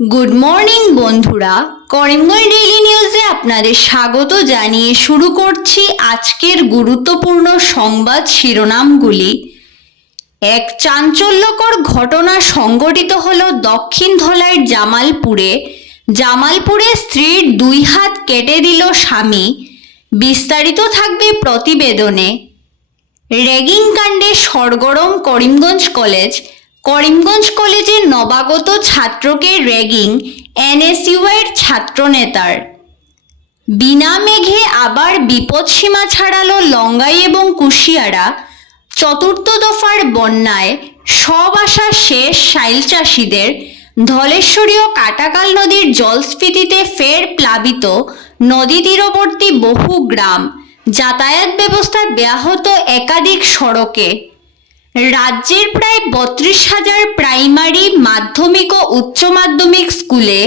Good morning বন্ধুরা, Karimganj daily নিউজে আপনাদের স্বাগত জানিয়ে শুরু করছি আজকের গুরুত্বপূর্ণ সংবাদ শিরোনামগুলি। এক চাঞ্চল্যকর ঘটনা সংঘটিত হলো দক্ষিণ ধলাইয়ের জামালপুরে স্ত্রীর 2 হাত কেটে দিল স্বামী। বিস্তারিত থাকবে প্রতিবেদনে। র্যাগিং কাণ্ডে সরগরম করিমগঞ্জ কলেজের নবাগত ছাত্রকে র্যাগিং এনএসইউআইয়ের ছাত্রনেতার। বিনা মেঘে আবার বিপদসীমা ছাড়ালো লঙ্গাই এবং কুশিয়ারা। চতুর্থ দফার বন্যায় সব আশা শেষ শাইল চাষিদের। ধলেশ্বরীয় কাটাকাল নদীর জলস্ফীতিতে ফের প্লাবিত নদী তীরবর্তী বহু গ্রাম। যাতায়াত ব্যবস্থা ব্যাহত একাধিক সড়কে। রাজ্যের প্রায় 32,000 প্রাইমারি, মাধ্যমিক ও উচ্চ মাধ্যমিক স্কুলে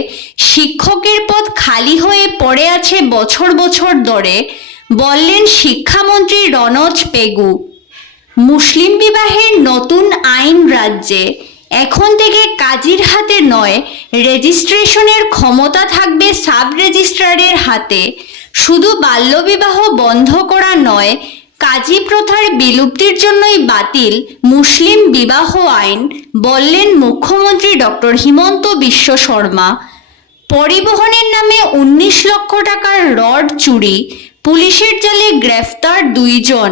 শিক্ষকের পদ খালি হয়ে পড়ে আছে বছর বছর ধরে, বললেন শিক্ষামন্ত্রী রনজ পেগু। মুসলিম বিবাহের নতুন আইন রাজ্যে। এখন থেকে কাজীর হাতে নয়, রেজিস্ট্রেশনের ক্ষমতা থাকবে সাব রেজিস্ট্রারের হাতে। শুধু বাল্যবিবাহ বন্ধ করা নয়, কাজী প্রথার বিলুপ্তির জন্যই বাতিল মুসলিম বিবাহ আইন, বললেন মুখ্যমন্ত্রী ডক্টর হিমন্ত বিশ্ব শর্মা। পরিবহনের নামে 19 লক্ষ টাকার রড চুরি, পুলিশের জালে গ্রেফতার 2 জন।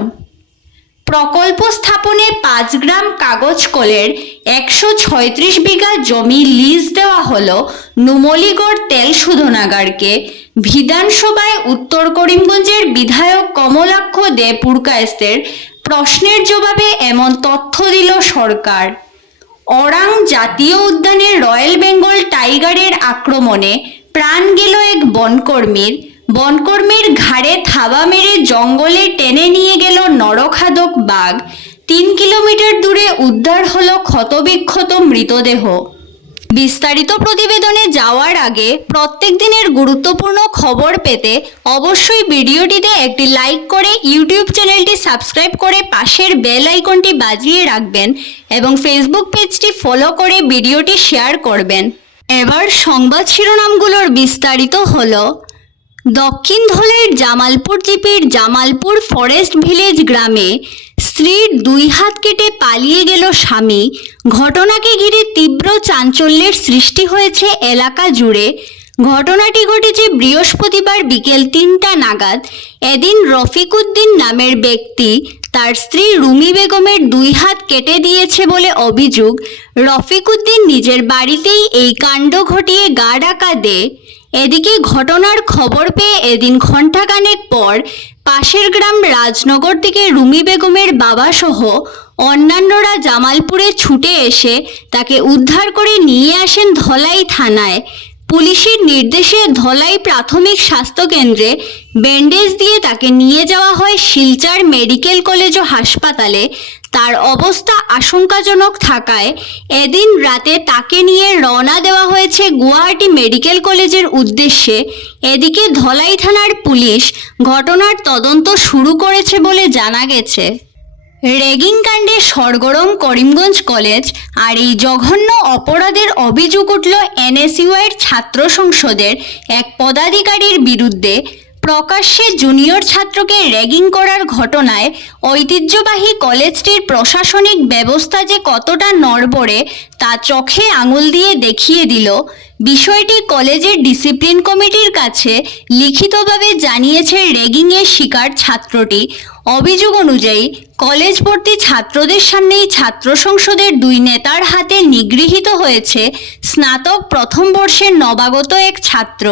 প্রকল্প স্থাপনে 5 গ্রাম কাগজ কলের 136 বিঘা জমি লিজ দেওয়া হলো নুমলীগড় তেল শোধনাগারকে। বিধানসভায় উত্তর করিমগঞ্জের বিধায়ক কমলাক্ষ দে পুরকায়েস্তের প্রশ্নের জবাবে এমন তথ্য দিল সরকার। ওরাং জাতীয় উদ্যানের রয়্যাল বেঙ্গল টাইগারের আক্রমণে প্রাণ গেল এক বনকর্মীর ঘাড়ে থাবা মেরে জঙ্গলে টেনে নিয়ে গেল নরখাদক বাঘ। 3 কিলোমিটার দূরে উদ্ধার হলো ক্ষতবিক্ষত মৃতদেহ। বিস্তারিত প্রতিবেদনে যাওয়ার আগে প্রত্যেক দিনের গুরুত্বপূর্ণ খবর পেতে অবশ্যই ভিডিওটিতে একটি লাইক করে ইউটিউব চ্যানেলটি সাবস্ক্রাইব করে পাশের বেল আইকনটি বাজিয়ে রাখবেন এবং ফেসবুক পেজটি ফলো করে ভিডিওটি শেয়ার করবেন। এবার সংবাদ শিরোনামগুলোর বিস্তারিত হলো। দক্ষিণ ধলের জামালপুর জিপির জামালপুর ফরেস্ট ভিলেজ গ্রামে স্ত্রীর 2 হাত কেটে পালিয়ে গেল স্বামী। ঘটনাকে ঘিরে তীব্র চাঞ্চল্যের সৃষ্টি হয়েছে এলাকা জুড়ে। ঘটনাটি ঘটেছে বৃহস্পতিবার বিকেল 3টা নাগাদ। এদিন রফিকুদ্দিন নামের ব্যক্তি তার স্ত্রী রুমি বেগমের 2 হাত কেটে দিয়েছে বলে অভিযোগ। রফিকুদ্দিন নিজের বাড়িতেই এই কাণ্ড ঘটিয়ে গা ঢাকা দেয়। এদিকে ঘটনার খবর পেয়ে এদিন ঘণ্টাখানেক পর পাশের গ্রাম রাজনগর থেকে রুমি বেগমের বাবা সহ অন্যান্যরা জামালপুরে ছুটে এসে তাকে উদ্ধার করে নিয়ে আসেন ধলাই থানায়। পুলিশের নির্দেশে ধলাই প্রাথমিক স্বাস্থ্যকেন্দ্রে ব্যান্ডেজ দিয়ে তাকে নিয়ে যাওয়া হয় শিলচর মেডিকেল কলেজ ও হাসপাতালে। তার অবস্থা আশঙ্কাজনক থাকায় এদিন রাতে তাকে নিয়ে রওনা দেওয়া হয়েছে গুয়াহাটি মেডিকেল কলেজের উদ্দেশ্যে। এদিকে ধলাই থানার পুলিশ ঘটনার তদন্ত শুরু করেছে বলে জানা গেছে। র্যাগিং কাণ্ডে সরগরম করিমগঞ্জ কলেজ। আর এই জঘন্য অপরাধের অভিযোগ উঠল এনএসইউআইয়ের ছাত্র সংসদের এক পদাধিকারীর বিরুদ্ধে। প্রকাশ্যে জুনিয়র ছাত্রকে র্যাগিং করার ঘটনায় ঐতিহ্যবাহী কলেজটির প্রশাসনিক ব্যবস্থা যে কতটা নড়বড়ে তা চোখে আঙুল দিয়ে দেখিয়ে দিল। বিষয়টি কলেজের ডিসিপ্লিন কমিটির কাছে লিখিতভাবে জানিয়েছে র্যাগিংয়ের শিকার ছাত্রটি। অভিযোগ অনুযায়ী কলেজ ভর্তি ছাত্রদের সামনেই ছাত্র সংসদের 2 নেতার হাতে নিগৃহীত হয়েছে স্নাতক প্রথম বর্ষের নবাগত এক ছাত্র।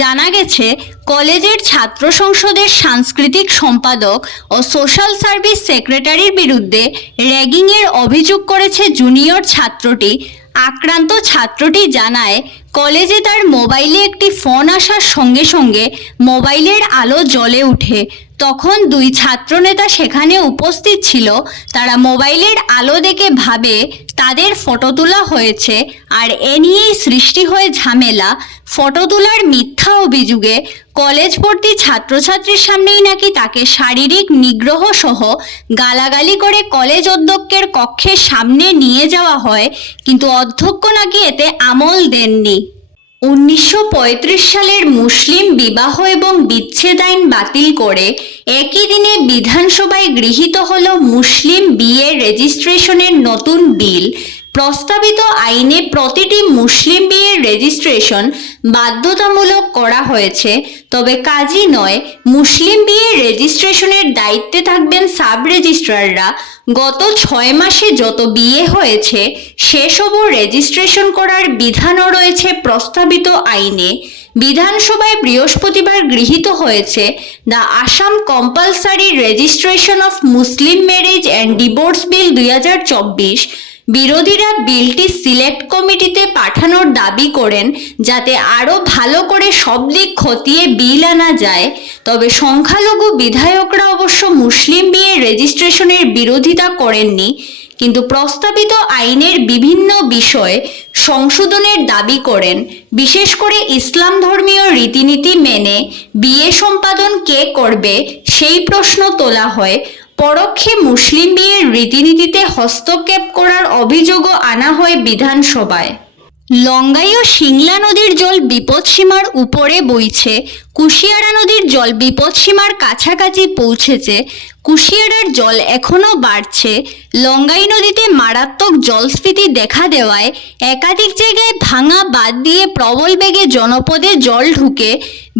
জানা গেছে কলেজের ছাত্র সংসদের সাংস্কৃতিক সম্পাদক ও সোশ্যাল সার্ভিস সেক্রেটারির বিরুদ্ধে র্যাগিংয়ের অভিযোগ করেছে জুনিয়র ছাত্রটি। আক্রান্ত ছাত্রটি জানায়, কলেজে তার মোবাইলে একটি ফোন আসার সঙ্গে সঙ্গে মোবাইলের আলো জ্বলে ওঠে। তখন 2 ছাত্রনেতা সেখানে উপস্থিত ছিল। তারা মোবাইলের আলো দেখে ভাবে তাদের ফটো তোলা হয়েছে, আর এ নিয়েই সৃষ্টি হয় ঝামেলা। ফটো তোলার মিথ্যা অভিযোগে কলেজ ভর্তি ছাত্রছাত্রীর সামনেই নাকি তাকে শারীরিক নিগ্রহ সহ গালাগালি করে কলেজ অধ্যক্ষের কক্ষের সামনে নিয়ে যাওয়া হয়, কিন্তু অধ্যক্ষ নাকি এতে আমল দেননি। 1935 সালের মুসলিম বিবাহ এবং বিচ্ছেদ আইন বাতিল করে একই দিনে বিধানসভায় গৃহীত হল মুসলিম বিয়ে রেজিস্ট্রেশনের নতুন বিল। প্রস্তাবিত আইনে প্রতিটি মুসলিম বিয়ের রেজিস্ট্রেশন বাধ্যতামূলক করা হয়েছে, তবে কাজী নয়, মুসলিম বিয়ের রেজিস্ট্রেশনের দায়িত্বে থাকবেন সাব রেজিস্ট্রাররা। গত 6 মাসে যত বিয়ে হয়েছে সেসবও রেজিস্ট্রেশন করার বিধানও রয়েছে প্রস্তাবিত আইনে। বিধানসভায় বৃহস্পতিবার গৃহীত হয়েছে the Assam compulsory registration of Muslim marriage and divorce bill 2024। বিরোধীরা বিলটি সিলেক্ট কমিটিতে পাঠানোর দাবি করেন যাতে আরও ভালো করে সব দিক খতিয়ে বিল আনা যায়। তবে সংখ্যালঘু বিধায়করা অবশ্য মুসলিম বিয়ে রেজিস্ট্রেশনের বিরোধিতা করেননি, কিন্তু প্রস্তাবিত আইনের বিভিন্ন বিষয়ে সংশোধনের দাবি করেন। বিশেষ করে ইসলাম ধর্মীয় রীতিনীতি মেনে বিয়ে সম্পাদন কে করবে সেই প্রশ্ন তোলা হয়। পরোক্ষে মুসলিম বিয়ের রীতিনীতিতে হস্তক্ষেপ করার অভিযোগও আনা হয় বিধানসভায়। লঙ্গাই ও সিংলা নদীর জল বিপদসীমার উপরে বইছে। কুশিয়ারা নদীর জল বিপদসীমার কাছাকাছি পৌঁছেছে। কুশিয়ারার জল এখনও বাড়ছে। লঙ্গাই নদীতে মারাত্মক জলস্ফীতি দেখা দেওয়ায় একাধিক জায়গায় ভাঙা বাঁধ দিয়ে প্রবল বেগে জনপদে জল ঢুকে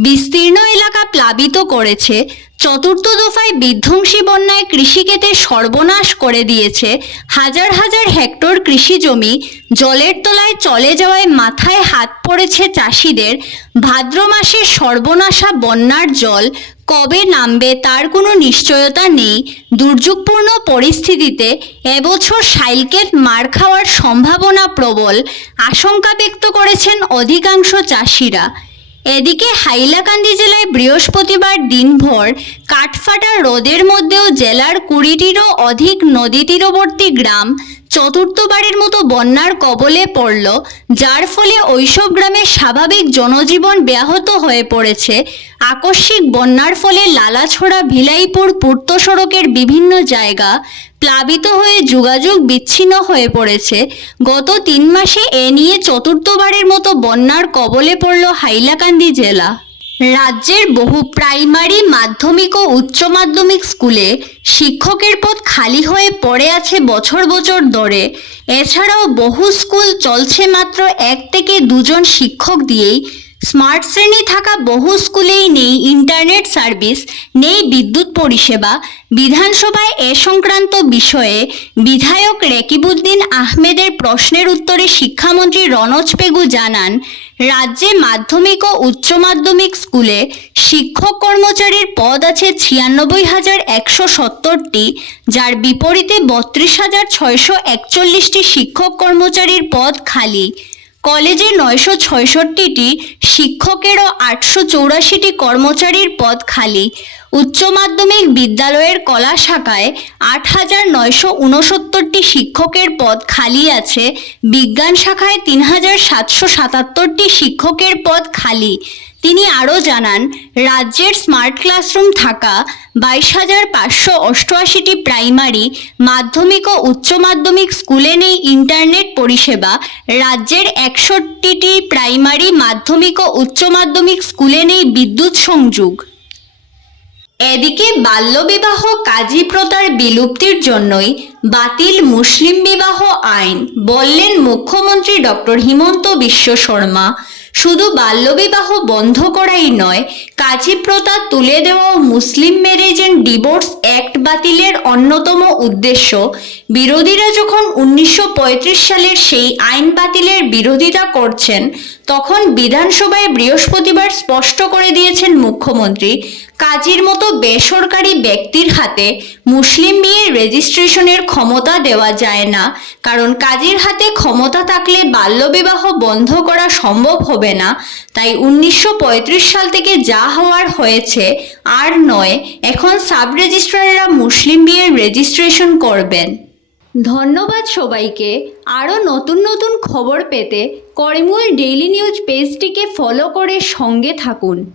বিস্তীর্ণ এলাকা প্লাবিত করেছে। চতুর্থ দফায় বিধ্বংসী বন্যায় কৃষিক্ষেত্রে সর্বনাশ করে দিয়েছে। হাজার হাজার হেক্টর কৃষি জমি জলের তলায় চলে যাওয়ায় মাথায় হাত পড়েছে চাষিদের। ভাদ্র মাসের সর্বনাশা বন্যার জল কবে নামবে তার কোনো নিশ্চয়তা নেই। দুর্যোগপূর্ণ পরিস্থিতিতে এবছর শাইলক্ষেত মার খাওয়ার সম্ভাবনা প্রবল, আশঙ্কা ব্যক্ত করেছেন অধিকাংশ চাষিরা। এদিকে হাইলাকান্দি জেলায় বৃহস্পতিবার দিনভর কাঠফাটা রোদের মধ্যেও জেলার 20টিরও অধিক নদী তীরবর্তী গ্রাম চতুর্থবারের মতো বন্যার কবলে পড়ল, যার ফলে ওইসব গ্রামের স্বাভাবিক জনজীবন ব্যাহত হয়ে পড়েছে। আকস্মিক বন্যার ফলে লালাছড়া ভিলাইপুর পূর্ত সড়কের বিভিন্ন জায়গা প্লাবিত হয়ে যোগাযোগ বিচ্ছিন্ন হয়ে পড়েছে। গত 3 মাসে এ নিয়ে চতুর্থবারের মতো বন্যার কবলে পড়ল হাইলাকান্দি জেলা। রাজ্যের বহু প্রাইমারি, মাধ্যমিক ও উচ্চ মাধ্যমিক স্কুলে শিক্ষকের পদ খালি হয়ে পড়ে আছে বছর বছর ধরে। এছাড়াও বহু স্কুল চলছে মাত্র 1 থেকে 2 জন শিক্ষক দিয়েই। স্মার্ট শ্রেণী থাকা বহু স্কুলেই নেই ইন্টারনেট সার্ভিস, নেই বিদ্যুৎ পরিষেবা। বিধানসভায় এ সংক্রান্ত বিষয়ে বিধায়ক রেকিবউদ্দিন আহমেদের প্রশ্নের উত্তরে শিক্ষামন্ত্রী রনজ পেগু জানান, রাজ্যে মাধ্যমিক ও উচ্চ মাধ্যমিক স্কুলে শিক্ষক কর্মচারীর পদ আছে 96,170টি, যার বিপরীতে 32,641টি শিক্ষক কর্মচারীর পদ খালি। কলেজে 966টি শিক্ষকেরও 884টি কর্মচারীর পদ খালি। উচ্চ মাধ্যমিক বিদ্যালয়ের কলা শাখায় 8,969টি শিক্ষকের পদ খালি আছে। বিজ্ঞান শাখায় 3,777টি শিক্ষকের পদ খালি। তিনি আরও জানান, রাজ্যের স্মার্ট ক্লাসরুম থাকা 22,588টি প্রাইমারি, মাধ্যমিক ও উচ্চ মাধ্যমিক স্কুলে নেই ইন্টারনেট পরিষেবা। রাজ্যের 61টি প্রাইমারি, মাধ্যমিক ও উচ্চ মাধ্যমিক স্কুলে নেই বিদ্যুৎ সংযোগ। এদিকে বাল্যবিবাহ কাজী প্রথার বিলুপ্তির জন্যই বাতিল মুসলিম বিবাহ আইন, বললেন মুখ্যমন্ত্রী ডক্টর হিমন্ত বিশ্ব শর্মা। শুধু বাল্যবিবাহ বন্ধ করাই নয়, কাজী প্রথা তুলে দেওয়াও মুসলিম ম্যারেজ অ্যান্ড ডিভোর্স অ্যাক্ট বাতিলের অন্যতম উদ্দেশ্য। বিরোধীরা যখন 1935 সালের সেই আইন বাতিলের বিরোধিতা করছেন, তখন বিধানসভায় বৃহস্পতিবার স্পষ্ট করে দিয়েছেন মুখ্যমন্ত্রী, কাজীর মতো বেসরকারি ব্যক্তির হাতে মুসলিম বিয়ের রেজিস্ট্রেশনের ক্ষমতা দেওয়া যায় না। কারণ কাজীর হাতে ক্ষমতা থাকলে বাল্যবিবাহ বন্ধ করা সম্ভব হবে না। তাই 1935 সাল থেকে যা হওয়ার হয়েছে আর নয়, এখন সাব রেজিস্ট্রাররা মুসলিম বিয়ের রেজিস্ট্রেশন করবেন। ধন্যবাদ সবাইকে। আরও নতুন নতুন খবর পেতে করিমগঞ্জ ডেইলি নিউজ পেজটিকে ফলো করে সঙ্গে থাকুন।